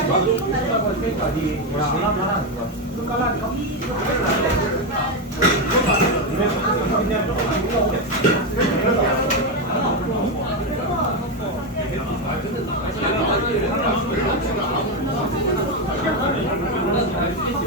그러니까 이 뭐야 하나 하나 하는 거. 그 깔아 거기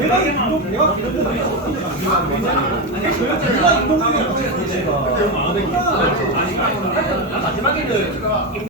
내가 내가 내가 마지막에는